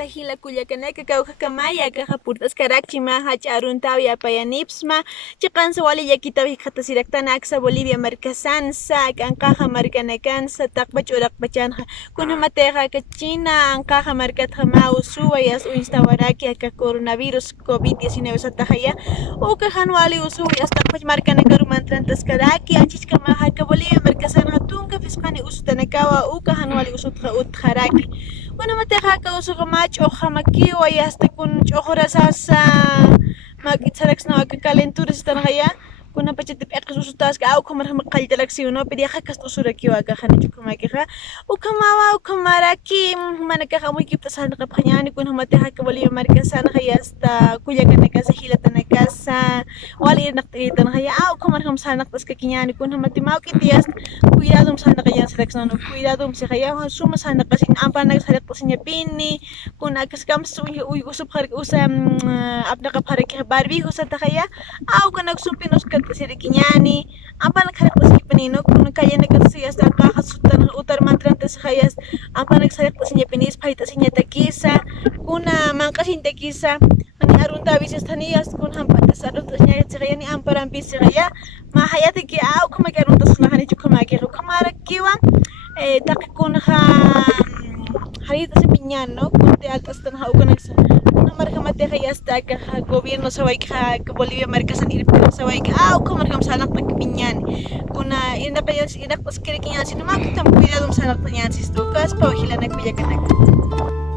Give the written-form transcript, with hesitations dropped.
hasta hila kullakanaka kawjakamaya kaja purtas karakchima hacha aruntawi apayanipsma chiqansa wali yakitawi qatasiraktana aksa Bolivia markasansa kanqaja markanakansa taqpach uraqpachanqa kunamatayqa kachina anqaja markatqa usuwa yas instawaraki aka coronavirus COVID-19 satajaya uka hanwali usuwa yas taqpach markanaka rumantrantas karaki anchichka maja Bolivia markasanqa tunka fisqani usutanakawa uka hanwali usutqa utqaraki kunamatayqa usuqa mach'uqa makiwa yasta kun ch'uqurasasa mak'itsarakasnawa calentura sistanqaya kunapachati p'iqis usutasqa awqa marqa qalltalaqsiunupi diaqakas usurakiwa kaqhanachu makiqa ukamawa ukamaraki mana kaq amuykiptas hanaqapqa ñani kunamatayqa Bolivia markasanqa yasta kullakanakasa hilatanakasa wali irnaqt'iritanqa awqa marqamas hanaqtasqa ñani kunamati mawk'iti yasta cuidadom hanaqa llansaraqsnanu cuidadom siqa sumas hanaqasin ampanakas haraqtasiñapini kunakaskamas uygusupqa usa apnaqapaqarikiqa barbijo sataqaya awqanak supinos kantasiriki ñani ampanak haraqtasiñapini kuna kallanakatasi yasta anqaqa sutan utar mantrantasqa yasta ampanak haraqtasiñapini ispaytasiñata kisa kuna manqasinta kisa ani aruntavis yastani yasta kuna hampatas aruntasñarisiqa yani amparanpisiqa ya mahayatiki awqa maki aruntasqnaqanichu qamakiqa ukamarakiwan taqikunqa haritasipi ñan no kunti altasatanaqa ukanaksa markamatayqa yasta kaqa gobierno sawayqa Bolivia markasan irpina sawayqa awqa markamas hanaqtakipi ñani kuna irnaqtas kirikiñan sino makitan cuidadom hanaqta ñansis tukas pawajilanakullakanaka